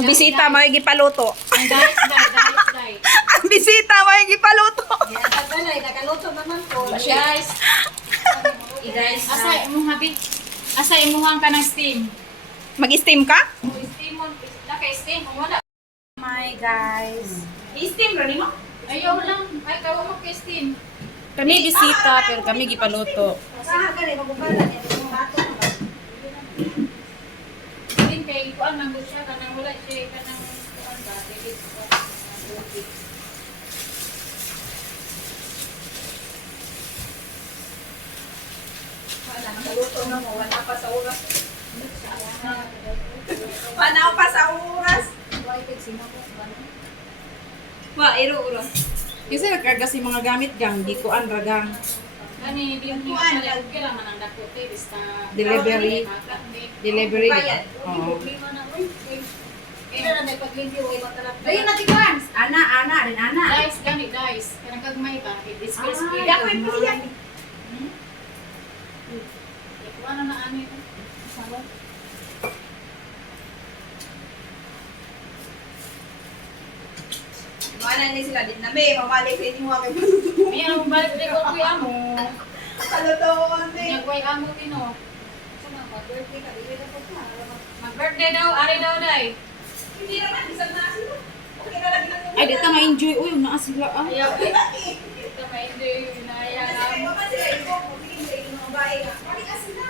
Ang bisita mo yung gipaluto. Ang dai. Ang bisita mo yung gipaluto. Nakaluto naman po. Guys. Guys, Asa imong habi? Asa imuhang ka ng steam? Mag-steam ka? O steam mo, naka-steam kung wala. My guys. I-steam rin mo? Ayaw lang. Ay, kawa mo ka-steam. Kami bisita pero kami gipaluto. Steam kay kuan man gud siya kanang wala siya kanang kuan ba? Dili ko. nakaluto na mo. Wala pa sa oras. Panaw pa sa oras. Wa, iro-uro. Kasi nagkarga si mga gamit gang, di ko an ragang. Ani di mo kaya kira man ang dako te basta Delivery. Delivery. Bayad. Oo. Problema na mo. Kaya na nagpag-review ay matalap. Ayun na tigans. Ana, rin ana. Guys, gani guys. Kanang kagmay ba? It's crispy. Dako yung pilihan. Ano na ani? Sabaw. Mana ni sila din na may mamalik rin mo kay paluto. Ayan ang balik ni ko kuya mo. Paluto onte. Nya kuy amo tino. Mag-birthday ka. Bili na po ka. Mag-birthday daw, ari daw dai. Hindi naman isang na sila. Okay na lagi lang. Ay, dito ma-enjoy. Uy, naa sila ah. Ayaw eh. Ito may hindi inaya Kasi lang. mo sila ito, hindi sa inyo ng bahay ka. Balik ka sila.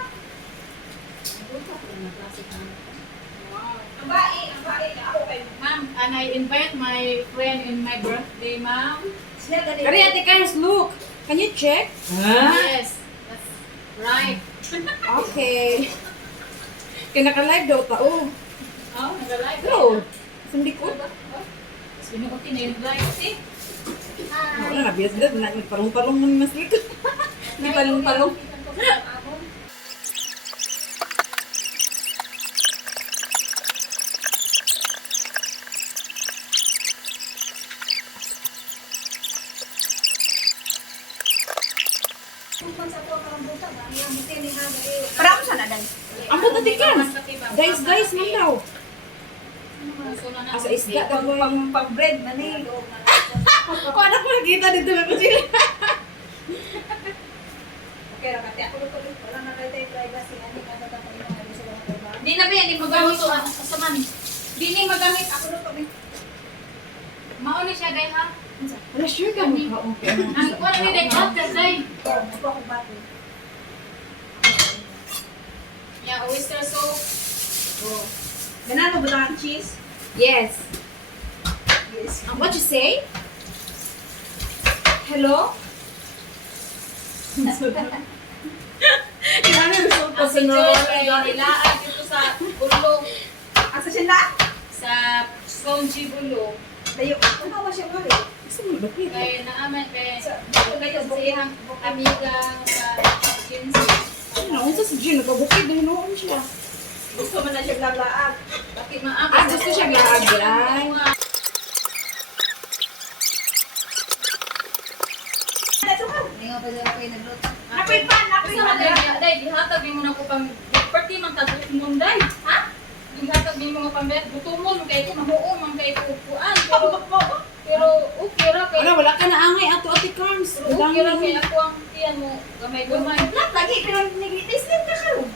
Wow. Ang bahay na ako kayo. Ma'am, and I invite my friend in my birthday, ma'am. Sila ganito. Kari, Ate Carlos, look. Can you check? Yes, that's right. Okay. Kaya naka-live daw tao. Oh, nag-live. Go. Sindi ko. Sinuot na yung live. See? Wala na, bias dito. Nagparong-parong mo mas dito. Hindi palong-palong. Para ako sana dahil. Ang buta di kan. Guys, man daw. Asa isda daw mo yung... Pang-bread na ni. Kung anak ko nakita dito na ko sila. Okay, rakati ako ulit. Wala na kayo tayo privacy. Ano ka na tayo mga ano sa mga trabaho. Hindi na ba yan, hindi magamit ito. Sa man. Hindi na magamit. Ako ulit. Mauni siya, guys, ha? Wala sure ka mo ka. Okay. Ang wala ni Dek Doctor, guys. Ako ako bato. Yeah, oyster sauce. Oh. Ganun mo ba ang cheese? Yes. Yes. What you say? Hello? Kailangan yung result Ang si Joy kay nilaan dito sa bulo. Asa siya na? Sa spongy bulo. Tayo. Ano ba siya mali? Gusto mo ba? Kaya naaman kay Ito kay kasihang amiga sa agency. Naunsa si Jun, nagkabukid din noon siya. Gusto mo na siya blablaag. Bakit maaga? Ah, gusto siya glaaglay. Apoy pan! Apoy Sa mga day, dihatag mo na ko pang party man tatot mo day. Ha? Dihatag mo nga pang butumon kay ko mahuon man kay ko kuan pero okay ra kay Wala ka na angay ato Ate Carms. okay ra kay ako ang tiyan mo gamay-gamay. Lahat lagi, pero nag-slim ka karon.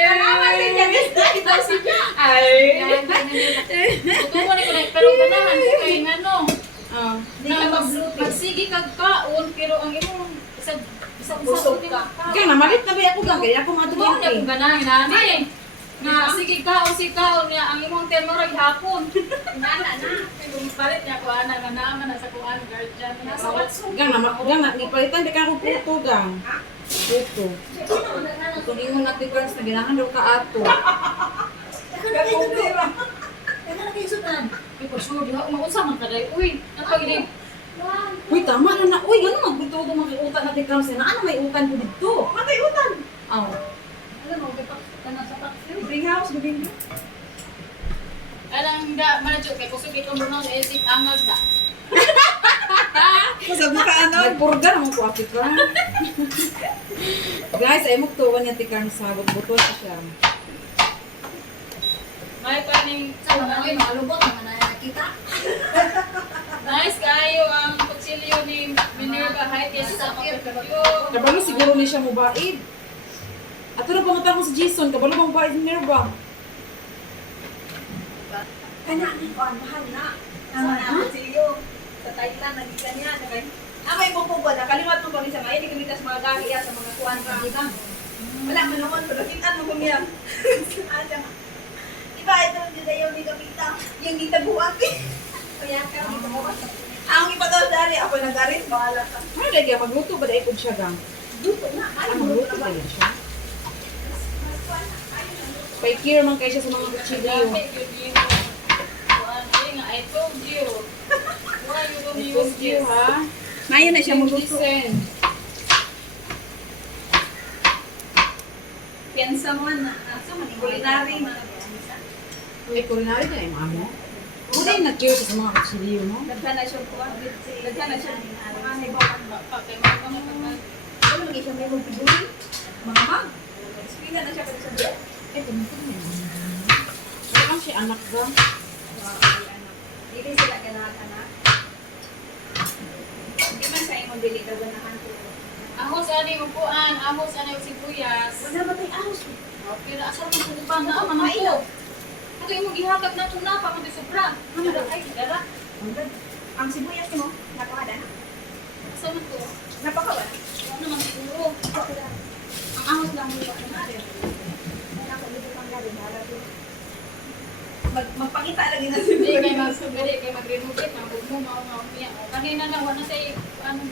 Tanaman din niya. Butumon ko na pero ganahan ko kay ngano. Hindi ka mag-bloated. Magsige kag kaon pero ang imong isang Busog ka. Kaya namalit na ba ako gang? Kaya ako Mo matugin na kung ganahan nani. Nga sige kaon si kaon niya ang imong temorag hapon. Nana na. Kay palit niya ko ana nga naman na sa kuan guardian na sa WhatsApp. Gang na nipalitan di ka ako puto gang. Puto. Kung ingon natin Carms na ginahan daw ka ato. Ay ko sure di ako maunsa man kaday. Uy, napagili. Uy, tama na na. Uy, ano magbuto ko makiutan natin Carms na? Ano may utan ko dito? Matay utan! Aw. Alam mo gapak kana sa taxi. Bring house, gabing mo. Alang da manadyo kay kusog ito mo nang edit angal da. Sabi ka ano? Nagpurga naman ko Ate Carms. Guys, ay magtuwan niya Ate Carms sa buto siya. May pa ning Sa mga ay malubot naman na nakita. nice kayo ang kutsilyo ni Minerva Height. Yes, sa mga perfume. Kabalo siguro ni siya mubaid. Ato na pangatang ko si Jason, kabalo bang mubaid ni Nerva? Kanya ni ko mahal na. Ang na siyo. Sa Thailand nagika niya na kay. Amay mo po ba nakaliwat mo pa rin sa mga ini sa mga gahiya sa mga kuan ka di ba? Wala man naman pero kita mo kumiya. Iba ito din na yung dito yung dito buwak. Kaya ka dito mo. Ang iba daw dari ako nagarit bahala ka. Ano lagi magluto ba dai pud siya gang? Duto na. Ano magluto ba yun siya? Paikir man kay siya sa mga kutsilyo. Dami yun yun. Kuan, ay nga, I told you. Why you don't use Thank you this? ha. Ngayon na siya magluto. Listen. Piensa mo na sa mga culinary na. Ay, kulinary na yung amo. Ano yung nag-cure sa mga kutsilyo mo? Daghan na siya kuan. Daghan na siya. Mga hibawan ba? Kay mga kapatid. Ano lagi siya may magpibuli? Mga mag. Spina na siya kasi sa bed. Ay, tumutin mo yun. Wala kang siya anak ba? Dili sila ganahan-anak. Hindi man sa imong dili daw ganahan ko. Ahos ani upuan, ahos ani og sibuyas. Wala ba tay ahos? Pero asa man ko ba na man ko. Ako imong gihatag na tuna pa man sobra. Ano ra ay dara? Ang sibuyas mo, napakada na. Asa man ko? Napakawa. Ano man siguro? Ang ahos lang mo na. Magpakita lagi na Hindi kay magsugari kay magrenovate ang mo mao umiya. Kanina na wala say ano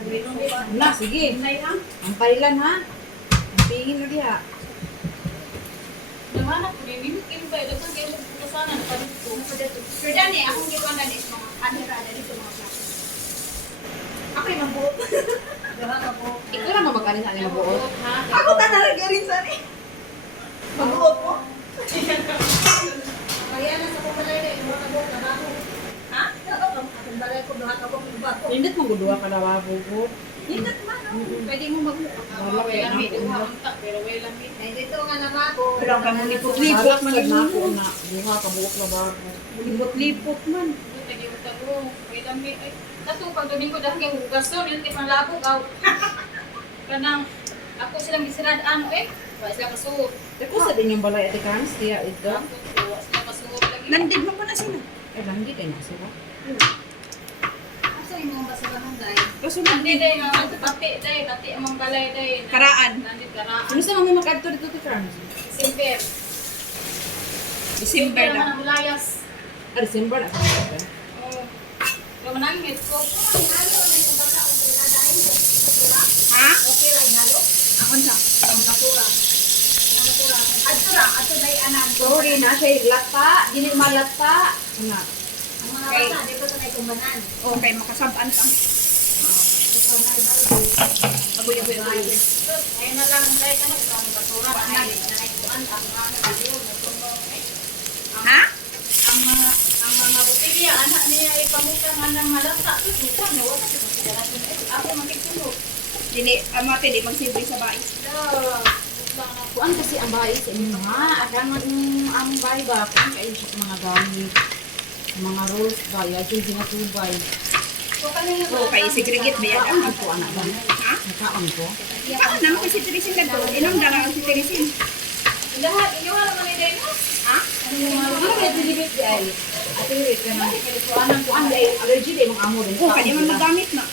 mag-renovate. Na, sige. Nay ha? Ang pailan ha. Ang pingin na diha. naman ako ni kim ba ito kay mo sana na palit ko. Pero dyan eh, akong giwan na is mga kanira na dito mga klase. Ako yung magbuot. Diba magbuot? Ikaw na mamagaling sa aling mabuot. Ha? Ako ka nalagay rin sa ni. Magbuot mo? Kaya na sa pumalay na yung mga buot na ako. Ha? Atong balay ko, duha ka kong iba ko. Hindi mong guduwa ka daw po. Hindot man, no? Pwede mo magbuot. Wala Wala kaya lamig na duha unta pero wala lamig. Ay, dito nga naman ako. Pero ang kanang lipot-lipot man na ako na. Buha ka buok na bago. Lipot-lipot man. Tagi utago, wala lamig ay katong pag domingo dahil hugason yun kay panlabog aw. Kanang ako silang gisiradaan eh. Wa sila kasuot. Ako sa din yung balay at ikans, tiya ito. Wa sila kasuot lagi. Nandid mo pa na sila. Eh, lang di kayo na sila. Asa yung mga basurahan dahil? Kasunod Hindi day nga kati among balay day. Karaan. Nandit karaan. Ano sa mga makadto dito to Carms? December. December naman na. ang bulayas. Ah, December na. Oh. Pero manangit ko. Ha? Okay lang halo. Akon sa? Ang kapura. Ang kapura. Ato dahil anan. Sorry na siya lata. Dili malata. Ano? Ang mga bata, dito sa may kumbanan. Okay, makasabaan ka. Agoy. Ayun na lang dahil ka nagkang basura. Ay, naikuan ang mga video. Ha? Ang mga botelya, anak niya ipamutang ng malata. Ito, nawa sa konsiderasyon. Ako makikilog. Dili, amate, di magsilbi sa bahay. Kuan kasi ang bahay sa inyo ha. Adangan ang bahay ba? Kuan kayo sa mga gamit. Mga rolls ba? Yadyo ginatubay. Okay, segregate ba yan? Nakaon ko anak ba? Ha? Nakaon ko. Ikaw naman kung si Teresin na to. Inom na lang ang si Teresin. Lahat, inyo nga naman ni no? Ha? Ano kaya dilibit di ay? Ate Rick, ano? Kuan di ay allergy di mong amo din. Oo, kanya man magamit na.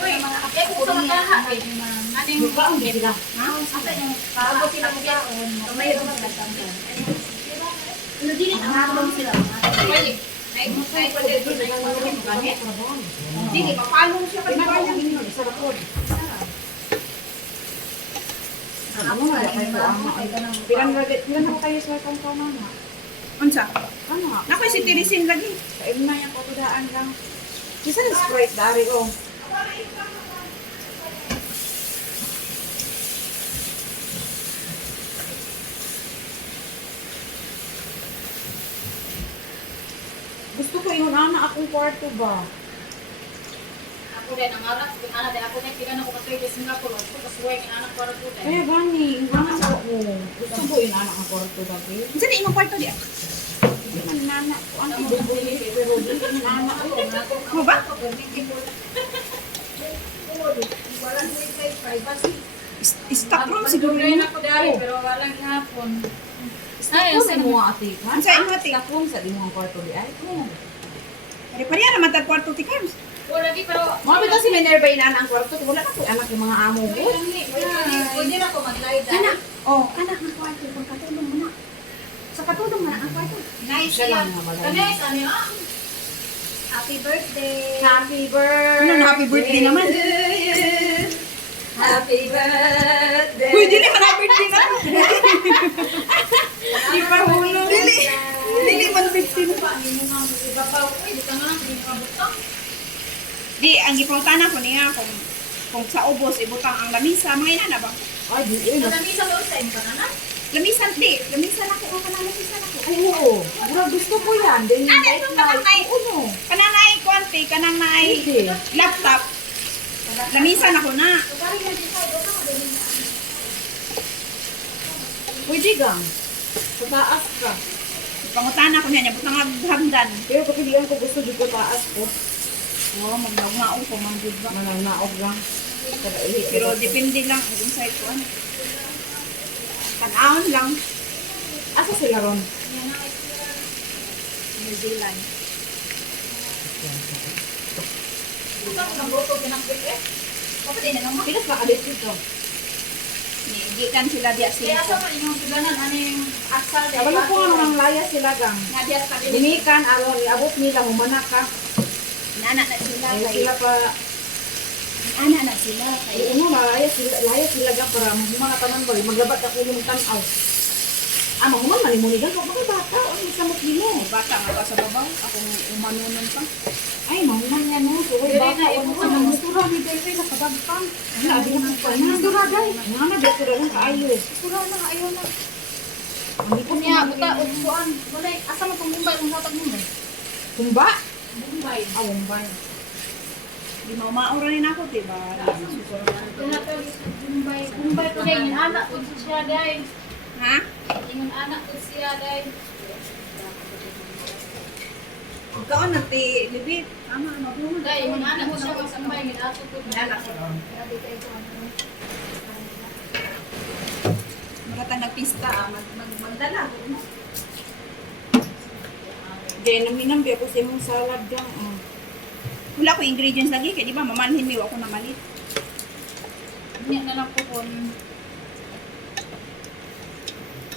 Uy, kaya kung sa mataha, ano yung Kaon di sila. Ha? asa yung bago sila magkaon? Mayroon na nagtanggal. Ano din ang harong sila? Pwede. Ay, ko dito na yung mga gamit. Dili, mapalong siya kay bayan. Ano nga kayo ko amo? Pilan na ko kayo sa kantong mama? Unsa? Ano nga? Nakoy si Teresin lagi. Kain na yung pagkudaan lang. Kisa ng Sprite dari oh. Gusto ko yung anak akong kwarto ba? Ako din, ang anak, anak din ako din, pigan ako katuloy sa Singapore. Ako kasuway, ang anak ko rin po din. Kaya gani, yung anak ko. Gusto ko yung anak ang kwarto dati. Isa na imong kwarto di ah. Hindi man nanak ko. Ang ibubuli, pero di ko yung anak ko. Mo ba? Wala din kay privacy. Stock room siguro Pag-duray yun. na ko dari, pero walang hapon. Ay, Ay, sa mo ate. Ang sa imo, ate? Sa sa di mo ang kwarto di ay. Pare-pareha naman tag kwarto ti Carms. Wala di, pero... Mga bitaw si Minerva inaanak ang kwarto. Wala na po anak yung mga amo ko. Pwede na ko mag-live Anak, dahil. oh, anak ng kwarto kung katulong mo na. Sa katulong mo na ang kwarto. Nice Siya lang yan. nga Kami, malay. ano yun? Happy birthday. Happy birthday. Ano, happy birthday naman. Happy birthday. Uy, dili man happy birthday na. Di pa hulo. Dili man 15 pa. Di, ang ipangutana ko niya kung sa ubos ibutang ang lamisa, mga inana ba? Ay, di eh. Natamisa mo sa impa na na? Lamisan, di. Lamisan ako, ang kanang lamisan ako. Oo. Mura gusto ko yan. Then, Ano, itong kanang nay, Uno. kanang nay, kuwante, kanang nay, Pwede. laptop. Lamisan ako na. Pwede gang. Sa taas ka. Pangutana ko niya, butang hagdan. Pero kapilian ko gusto dito taas ko. Oo, magnaong ko, manggod ba? Mananaog lang. Kada ihi. Pero depende lang kung sa ito. Tanawon lang. Asa sila ron? New Zealand. Kapag din na naman. Pinas ba kalit dito? Gikan sila diya Kaya sila. sa man inyong suganan, ano yung asal na Kabalo ko nga ng laya sila gang. Nadia sa kabili. Dinikan, aron, iabot nila, humana ka. Nana na sila. Ay, Kay, sila pa, ana na sila. ay, ano, laya sila gang para mga tanan ba, maglabat ako yung tanaw. Ah, mahuman, manimunigan ko, mga bata, ano, samot mo. Bata nga ba sa babaw? Akong umanunan pa. Ay, mahuman yan, no. So, Dili bata, na, ano, ibuka ano, na. mustura ni Dere, nakabagpang. Ano, abi na po, ano, mustura, day. Nga na, dito rin, kaayo. Pura na, ayaw na. Hindi ko Kunya, buta, upuan. Wala, asa mo itong Mumbai, kung hatag mo mo? Kumba? Mumbai. Ah, Mumbai. Di maumaura rin ako, diba? Mumbai. Mumbai ko din, yung anak ko siya day. Ha? Yung anak ko siya day. Kaon na ti libit. Tama, mabuno. Day, yung anak ko siya sa Mumbai, yung ato ko. Anak ko. Magata nagpista, magdala. Hindi, naminambi ako sa imong salad gang. Wala ko ingredients lagi, kaya di ba mamanhin mo ako na malit. Niya na lang po kung...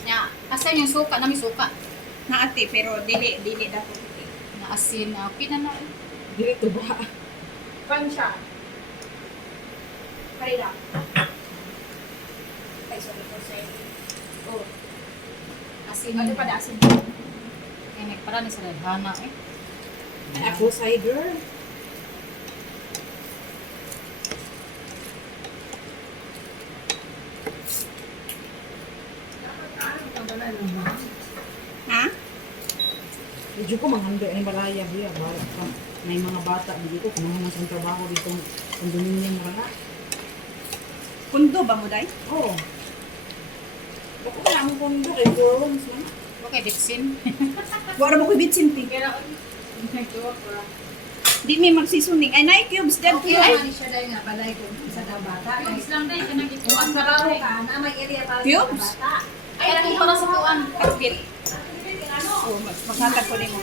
Nya, asan yung suka? Nami suka. Na ate, pero dili dako. Na asin, okay na na. Dito ba? Pansya. Karila. Ay, sorry po sir. Oh. Asin. Ano pa na asin? Kaya nagpara ni sa ladhana eh. Apple cider. Ha? Medyo ko manghanda ang balaya biya. May mga bata dito. Kumuha sa trabaho dito. Condominium rana. Kundo ba mo, day? Oo. Bako ka lang ang kondo kay 4 rooms lang. Okay, Dixon. Wala mo ko bitsin ti. Pero, nagtuwa ko. Di may magsisuning. Ay, night cubes dead Okay, ko. ay, siya dahil nga balay ko isa daw bata. Yung Islam day, ka Kung nagituan ang sa trabaho bahay. ka, na may area para Cubes? sa bata. Ay, kung para sa tuan. Kapit. Oh, maghatag ko din mo.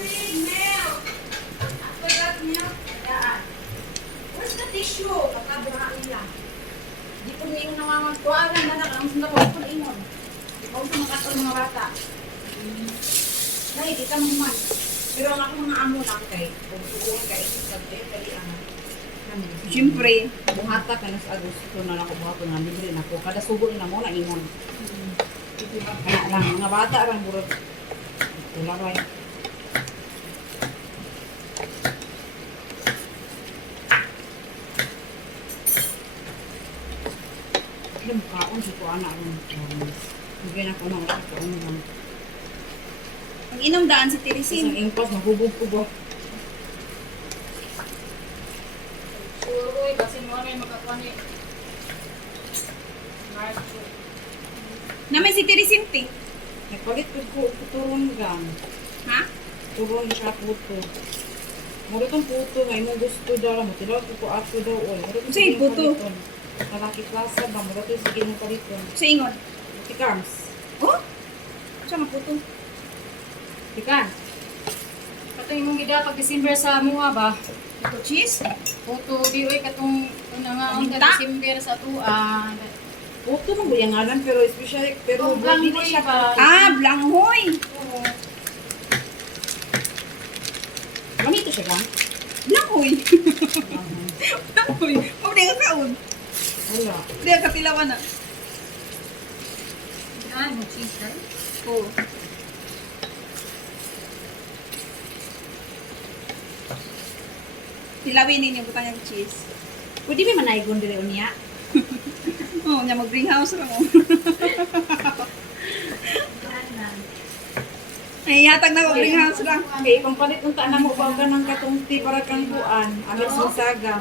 Where's the tissue? Kakabura niya. Di ko niyo namamagkuhan na ang sundawag ko na inon. Ikaw sa mga mga bata. Nay, di ka man. Pero ang ako mga amo lang kay, kung tuloy ka, isip kali ang Siyempre. Buhata ka na sa Agosto na lang ako buhato nga libre na ko. Kada sugo na mo na ingon. Kaya lang, mga bata lang burot. Tulaway. Yung kaon si ko anak ng hindi na ko na ako kaon lang. Ang inom daan sa Isang Tirisin. ingpas, mahubog ko ba? Puro oy, basin mo ano yung makakuha ni. Marco. Na may si Tirisinti. Nagpalit ko turon gan. Ha? Turon siya puto. Muro tong puto nga imong gusto daw mo. Tilaw ko ato daw oy. Muro tong Say, sige mong puto. paliton. Kalaki klasa ba muro tong sige mong paliton. Sa ingon. Tikams. Oh? Sa maputo. Tikan. Katong imong gida pag December sa mua ba? Ito cheese. Puto di oy katong nga ang Minta. December sa tuan. Puto man guyang ngalan pero especially pero Ang blanco dili siya ba? Ah, blanghoy. Gamito siya gang. Blanghoy. Blanghoy. Oh, di ka kaon. Wala. Di ka katilawan na. Ay, mo cheese dai. Oh. Tilawin ninyo butang yung cheese. Pwede may manaygon dili unya. Oh, nya mag greenhouse ra mo. Ay, hatag na ko greenhouse lang. Okay, pampalit unta na mo ba ng katungti para kang kuan. Amit sa saga.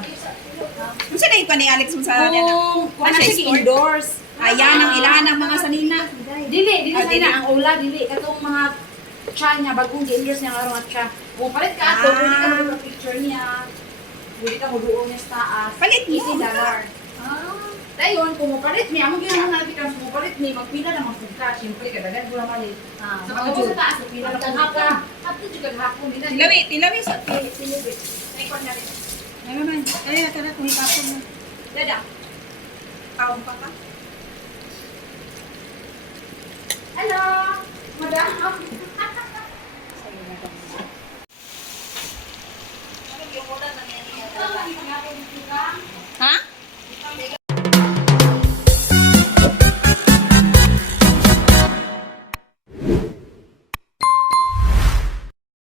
Unsa na ipa ni Alex mo sa niya na? Kuan Ano siya, siya store? indoors. Ayan ang ilahan ng mga sanina. Dili Ah, sa dili. ina ang ula dili katong mga tsa niya bagong indoors niya karon at tsa. Kung palit ka ato, pwede ka Ah. mo picture niya. Pwede ka mo duo niya sa taas. Palit mo. $80. Dayon, kung mapalit niya, mo ginawa natin kang mapalit ni magpila na magpugka. Siyempre, kadagan ko naman eh. Sa mga sa taas, magpila na magpugka. Hato juga hapon. Tilawi sa tilawi. Ay, kon na rin. Ay, mamay. Ay, natara kung itapon mo. Dada. Taon pa ka? Hello! Madam! Ano yung muna nangyayari?